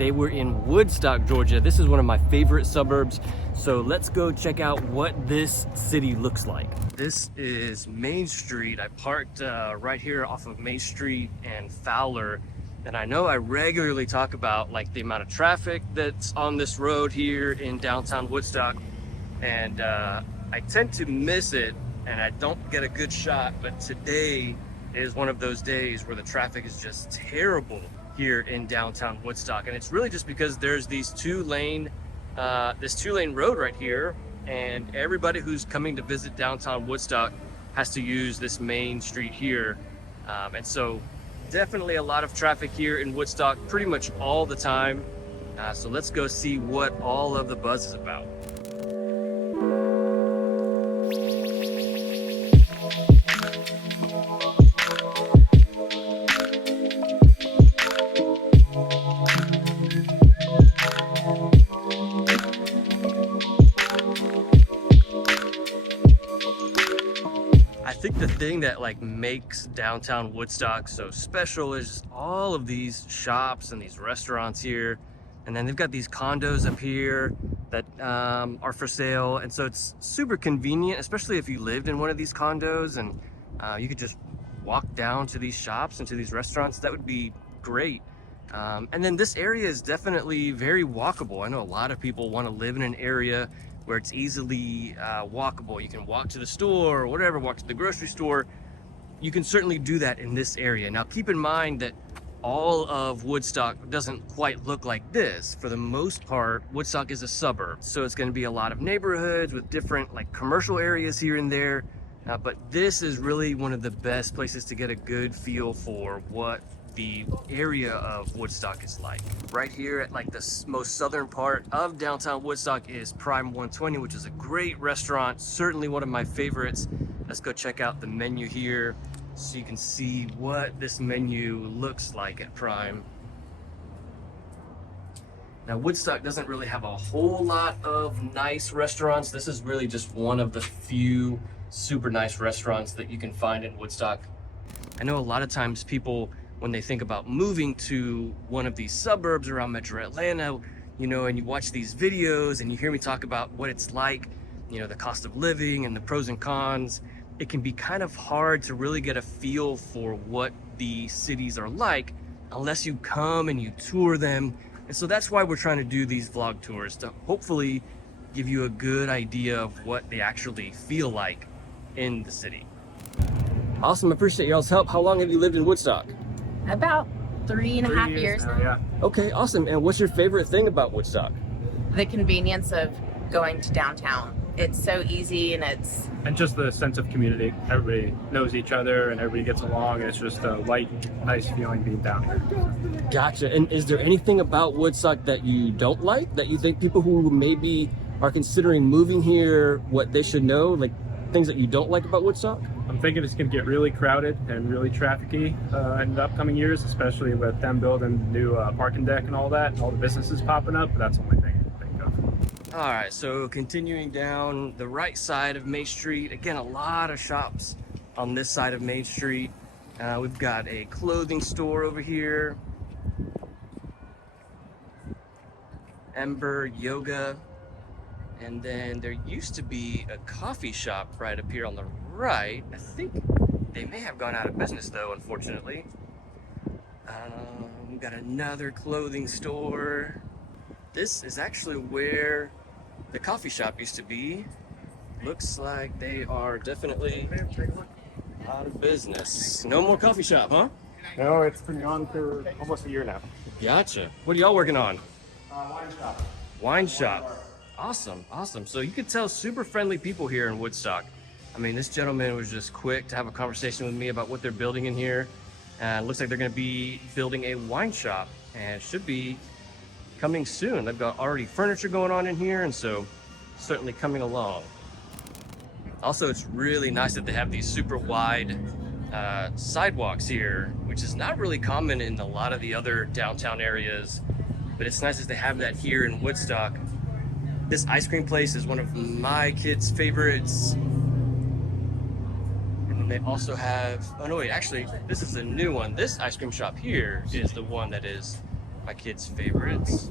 Today we're in Woodstock, Georgia. This is one of my favorite suburbs. So let's go check out what this city looks like. This is Main Street. I parked right here off of Main Street and Fowler. And I know I regularly talk about like the amount of traffic that's on this road here in downtown Woodstock. And I tend to miss it and I don't get a good shot, but today is one of those days where the traffic is just terrible here in downtown Woodstock. And it's really just because there's these two-lane road right here, and everybody who's coming to visit downtown Woodstock has to use this main street here. And so definitely a lot of traffic here in Woodstock pretty much all the time. So let's go see what all of the buzz is about. I think the thing that like makes downtown Woodstock so special is just all of these shops and these restaurants here, and then they've got these condos up here that are for sale, and so it's super convenient, especially if you lived in one of these condos and you could just walk down to these shops and to these restaurants. That would be great. And then this area is definitely very walkable. I know a lot of people want to live in an area where it's easily walkable. You can walk to the store or whatever, walk to the grocery store. You can certainly do that in this area. Now keep in mind that all of Woodstock doesn't quite look like this. For the most part, Woodstock is a suburb. So it's gonna be a lot of neighborhoods with different like commercial areas here and there. But this is really one of the best places to get a good feel for what the area of Woodstock is like. Right here at like the most southern part of downtown Woodstock is Prime 120, which is a great restaurant, certainly one of my favorites. Let's go check out the menu here so you can see what this menu looks like at Prime. Now Woodstock doesn't really have a whole lot of nice restaurants. This is really just one of the few super nice restaurants that you can find in Woodstock. I know a lot of times people, when they think about moving to one of these suburbs around Metro Atlanta, you know, and you watch these videos and you hear me talk about what it's like, you know, the cost of living and the pros and cons, it can be kind of hard to really get a feel for what the cities are like unless you come and you tour them. And so that's why we're trying to do these vlog tours, to hopefully give you a good idea of what they actually feel like in the city. Awesome, I appreciate y'all's help. How long have you lived in Woodstock? About 3.5 years now. Yeah. Okay, awesome. And what's your favorite thing about Woodstock? The convenience of going to downtown. It's so easy and just the sense of community. Everybody knows each other and everybody gets along, and it's just a light, nice feeling being down here. Gotcha. And is there anything about Woodstock that you don't like, that you think people who maybe are considering moving here, what they should know, like things that you don't like about Woodstock? I'm thinking it's going to get really crowded and really trafficy in the upcoming years, especially with them building new parking deck and all that, and all the businesses popping up. But that's the only thing I can think of. All right, so continuing down the right side of Main Street, again, a lot of shops on this side of Main Street. We've got a clothing store over here, Ember Yoga, and then there used to be a coffee shop right up here on the right. I think they may have gone out of business though, unfortunately. We've got another clothing store. This is actually where the coffee shop used to be. Looks like they are definitely out of business. No more coffee shop, huh? No, it's been on for almost a year now. Gotcha. What are y'all working on? Wine shop. Wine shop. Awesome, awesome. So you could tell super friendly people here in Woodstock. I mean, this gentleman was just quick to have a conversation with me about what they're building in here. It looks like they're gonna be building a wine shop, and it should be coming soon. They've got already furniture going on in here, and so certainly coming along. Also, it's really nice that they have these super wide sidewalks here, which is not really common in a lot of the other downtown areas, but it's nice that they have that here in Woodstock. This ice cream place is one of my kids' favorites. And then they also have, oh no wait, actually, this is a new one. This ice cream shop here is the one that is my kids' favorites.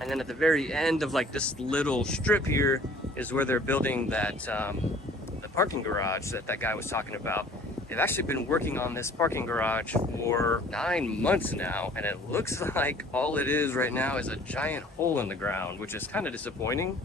And then at the very end of like this little strip here is where they're building that the parking garage that that guy was talking about. They've actually been working on this parking garage for 9 months now, and it looks like all it is right now is a giant hole in the ground, which is kind of disappointing.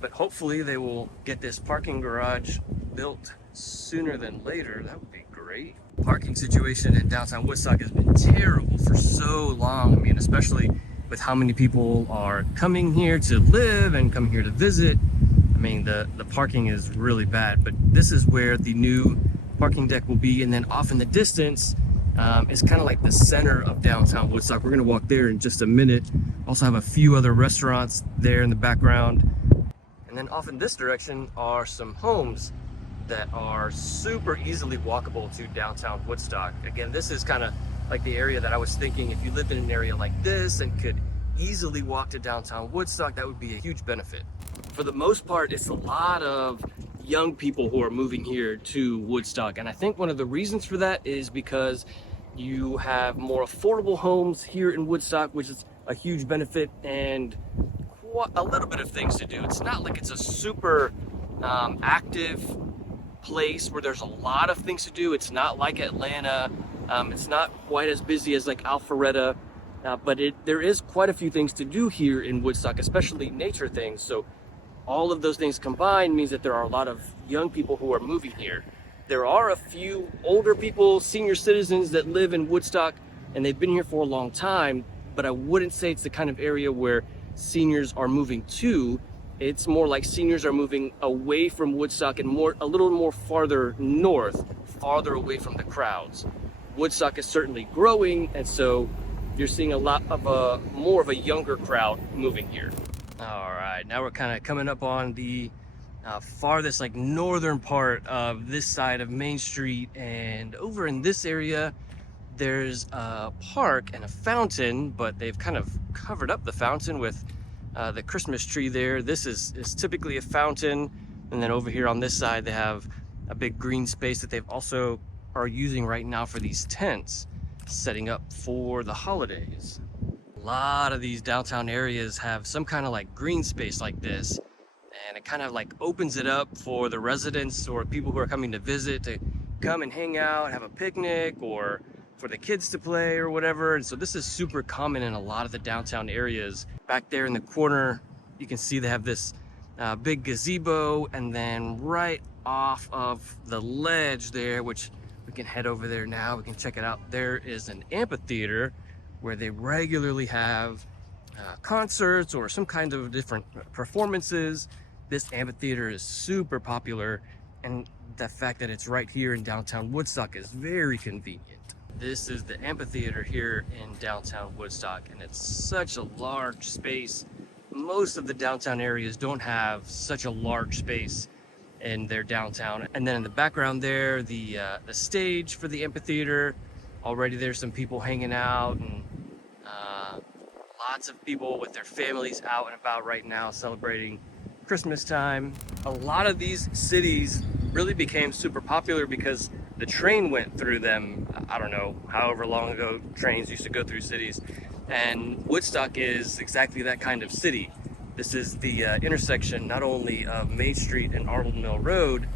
But hopefully they will get this parking garage built sooner than later. That would be great. Parking situation in downtown Woodstock has been terrible for so long. I mean, especially with how many people are coming here to live and come here to visit. I mean, the parking is really bad, but this is where the new parking deck will be. And then off in the distance is kind of like the center of downtown Woodstock. We're gonna walk there in just a minute. Also have a few other restaurants there in the background. And then off in this direction are some homes that are super easily walkable to downtown Woodstock. Again, this is kind of like the area that I was thinking if you lived in an area like this and could easily walk to downtown Woodstock, that would be a huge benefit. For the most part, it's a lot of young people who are moving here to Woodstock. And I think one of the reasons for that is because you have more affordable homes here in Woodstock, which is a huge benefit, and a little bit of things to do. It's not like it's a super active place where there's a lot of things to do. It's not like Atlanta. It's not quite as busy as like Alpharetta, but there is quite a few things to do here in Woodstock, especially nature things. So all of those things combined means that there are a lot of young people who are moving here. There are a few older people, senior citizens that live in Woodstock, and they've been here for a long time, but I wouldn't say it's the kind of area where seniors are moving to. It's more like seniors are moving away from Woodstock and a little more farther north, farther away from the crowds. Woodstock is certainly growing, and so you're seeing a lot of more of a younger crowd moving here. All right, now we're kind of coming up on the farthest like northern part of this side of Main Street, and over in this area there's a park and a fountain, but they've kind of covered up the fountain with the Christmas tree there. This is typically a fountain, and then over here on this side they have a big green space that they've also are using right now for these tents, setting up for the holidays. A lot of these downtown areas have some kind of like green space like this, and it kind of like opens it up for the residents or people who are coming to visit to come and hang out, have a picnic, or for the kids to play or whatever. And so this is super common in a lot of the downtown areas. Back there in the corner, you can see they have this big gazebo, and then right off of the ledge there, which we can head over there now, we can check it out, there is an amphitheater where they regularly have concerts or some kind of different performances. This amphitheater is super popular, and the fact that it's right here in downtown Woodstock is very convenient. This is the amphitheater here in downtown Woodstock, and it's such a large space. Most of the downtown areas don't have such a large space in their downtown. And then in the background there, the stage for the amphitheater. Already there's some people hanging out, and lots of people with their families out and about right now celebrating Christmas time. A lot of these cities really became super popular because the train went through them. I don't know, however long ago trains used to go through cities. And Woodstock is exactly that kind of city. This is the intersection not only of Main Street and Arnold Mill Road,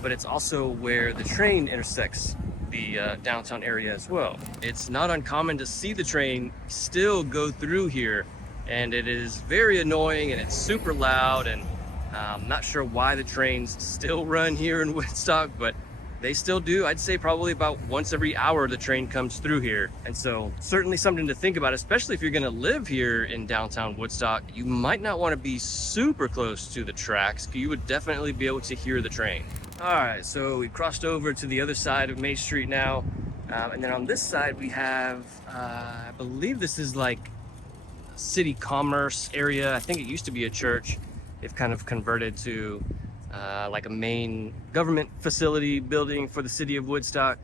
but it's also where the train intersects the downtown area as well. It's not uncommon to see the train still go through here, and it is very annoying and it's super loud, and I'm not sure why the trains still run here in Woodstock, but they still do. I'd say probably about once every hour the train comes through here. And so certainly something to think about, especially if you're gonna live here in downtown Woodstock. You might not wanna be super close to the tracks. You would definitely be able to hear the train. All right, so we crossed over to the other side of Main Street now. And then on this side we have, I believe this is like a city commerce area. I think it used to be a church. They've kind of converted to like a main government facility building for the city of Woodstock.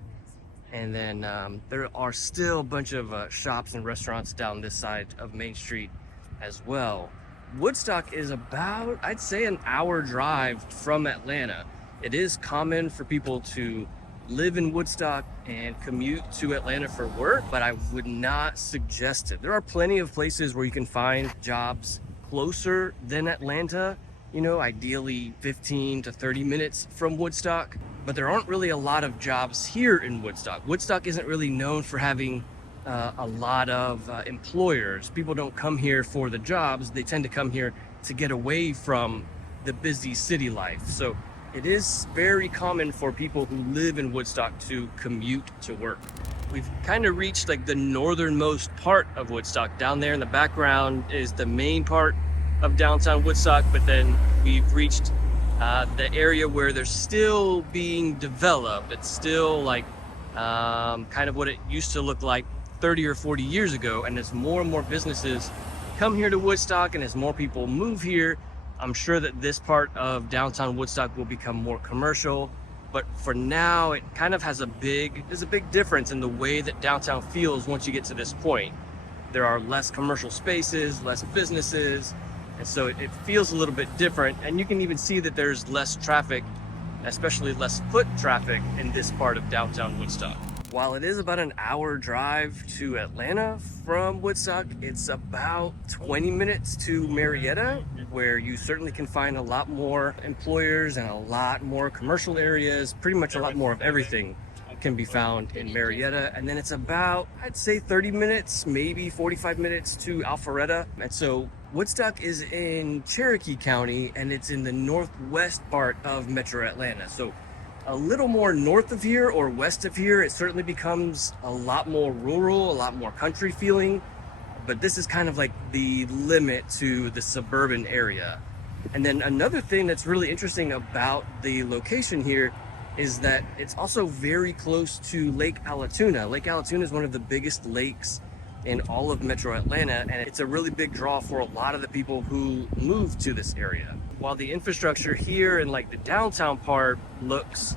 And then there are still a bunch of shops and restaurants down this side of Main Street as well. Woodstock is about, I'd say, an hour drive from Atlanta. It is common for people to live in Woodstock and commute to Atlanta for work, but I would not suggest it. There are plenty of places where you can find jobs closer than Atlanta, you know, ideally 15 to 30 minutes from Woodstock, but there aren't really a lot of jobs here in Woodstock. Woodstock isn't really known for having a lot of employers. People don't come here for the jobs. They tend to come here to get away from the busy city life. So it is very common for people who live in Woodstock to commute to work. We've kind of reached like the northernmost part of Woodstock. Down there in the background is the main part of downtown Woodstock, but then we've reached the area where they're still being developed. It's still like kind of what it used to look like 30 or 40 years ago. And as more and more businesses come here to Woodstock and as more people move here, I'm sure that this part of downtown Woodstock will become more commercial. But for now, it kind of there's a big difference in the way that downtown feels once you get to this point. There are less commercial spaces, less businesses, and so it feels a little bit different. And you can even see that there's less traffic, especially less foot traffic in this part of downtown Woodstock. While it is about an hour drive to Atlanta from Woodstock, it's about 20 minutes to Marietta, where you certainly can find a lot more employers and a lot more commercial areas. Pretty much a lot more of everything can be found in Marietta. And then it's about, I'd say 30 minutes, maybe 45 minutes to Alpharetta. And so Woodstock is in Cherokee County, and it's in the northwest part of Metro Atlanta. So a little more north of here or west of here, it certainly becomes a lot more rural, a lot more country feeling. But this is kind of like the limit to the suburban area. And then another thing that's really interesting about the location here is that it's also very close to Lake Allatoona. Lake Allatoona is one of the biggest lakes in all of Metro Atlanta, and it's a really big draw for a lot of the people who move to this area. While the infrastructure here in like the downtown part looks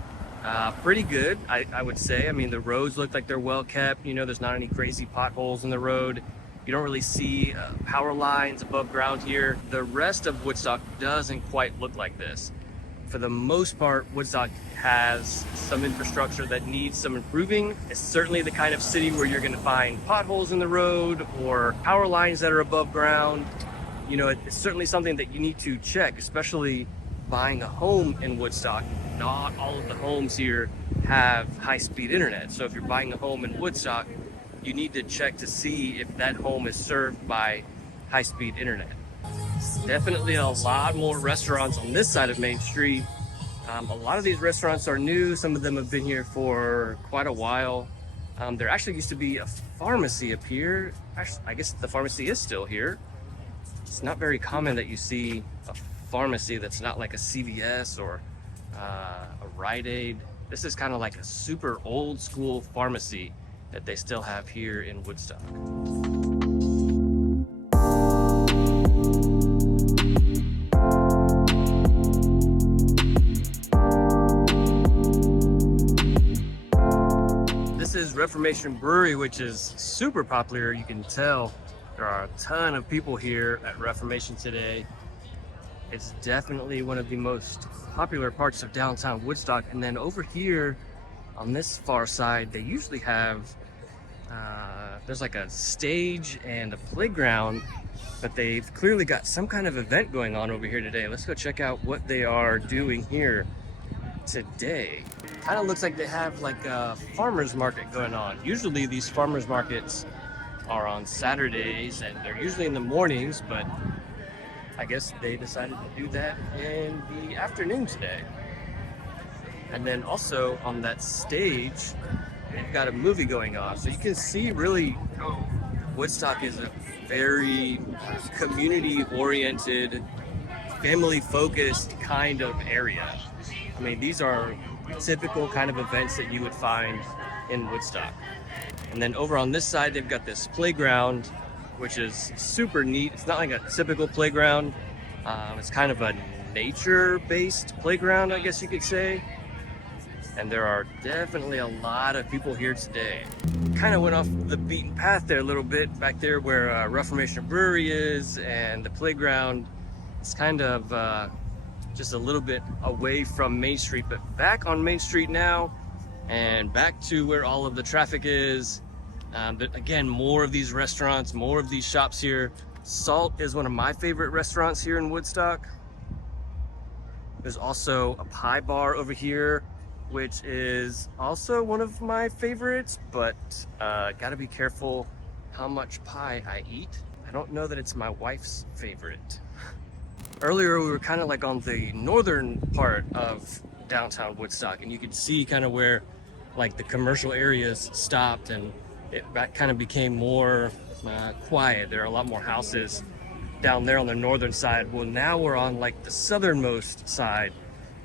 pretty good, I would say. I mean, the roads look like they're well kept. You know, there's not any crazy potholes in the road. You don't really see power lines above ground here. The rest of Woodstock doesn't quite look like this. For the most part, Woodstock has some infrastructure that needs some improving. It's certainly the kind of city where you're gonna find potholes in the road or power lines that are above ground. You know, it's certainly something that you need to check, especially buying a home in Woodstock. Not all of the homes here have high-speed internet. So if you're buying a home in Woodstock, you need to check to see if that home is served by high-speed internet. Definitely a lot more restaurants on this side of Main Street. A lot of these restaurants are new. Some of them have been here for quite a while. There actually used to be a pharmacy up here. Actually, I guess the pharmacy is still here. It's not very common that you see a pharmacy that's not like a CVS or a Rite Aid. This is kind of like a super old school pharmacy that they still have here in Woodstock. This is Reformation Brewery, which is super popular. You can tell there are a ton of people here at Reformation today. It's definitely one of the most popular parts of downtown Woodstock. And then over here on this far side, they usually have, there's like a stage and a playground, but they've clearly got some kind of event going on over here today. Let's go check out what they are doing here today. Kind of looks like they have like a farmer's market going on. Usually these farmer's markets are on Saturdays and they're usually in the mornings, but I guess they decided to do that in the afternoon today. And then also on that stage, they've got a movie going on. So you can see really Woodstock is a very community-oriented, family-focused kind of area. I mean, these are typical kind of events that you would find in Woodstock. And then over on this side, they've got this playground, which is super neat. It's not like a typical playground. It's kind of a nature-based playground, I guess you could say. And there are definitely a lot of people here today. Kind of went off the beaten path there a little bit, back there where Reformation Brewery is and the playground. It's kind of just a little bit away from Main Street, but back on Main Street now. and back to where all of the traffic is. But again, more of these restaurants, more of these shops here. Salt is one of my favorite restaurants here in Woodstock. There's also a pie bar over here, which is also one of my favorites, but gotta be careful how much pie I eat. I don't know that it's my wife's favorite. Earlier, we were kind of like on the northern part of downtown Woodstock, and you could see kind of where like the commercial areas stopped, and it kind of became more quiet. There are a lot more houses down there on the northern side. Well, now we're on like the southernmost side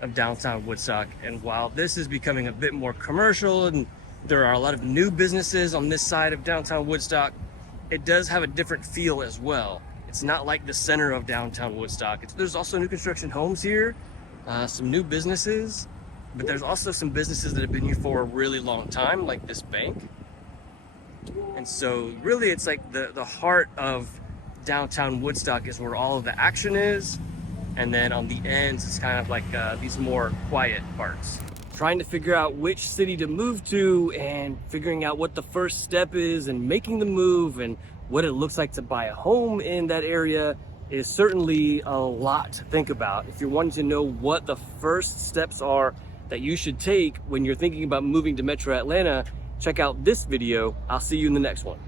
of downtown Woodstock, and while this is becoming a bit more commercial and there are a lot of new businesses on this side of downtown Woodstock, it does have a different feel as well. It's not like the center of downtown Woodstock. There's also new construction homes here, some new businesses, but there's also some businesses that have been here for a really long time, like this bank. And so really it's like the heart of downtown Woodstock is where all of the action is. And then on the ends, it's kind of like these more quiet parts. Trying to figure out which city to move to and figuring out what the first step is and making the move and what it looks like to buy a home in that area is certainly a lot to think about. If you're wanting to know what the first steps are that you should take when you're thinking about moving to Metro Atlanta, check out this video. I'll see you in the next one.